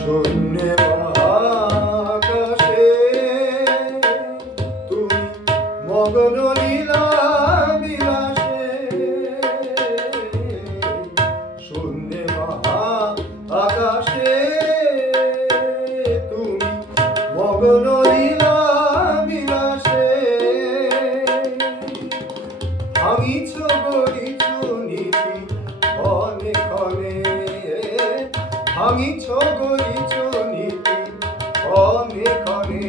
শূন্যে মহাকাশে তুমি মগ্ন লীলা বিলাসে, শূন্যে মহাকাশে তুমি মগ্ন লীলা বিলাসে, ভাঙিছ গড়িছ নীতি ক্ষণে ক্ষণে, ভাঙিছ গড়িছ নীতি ক্ষণে ক্ষণে।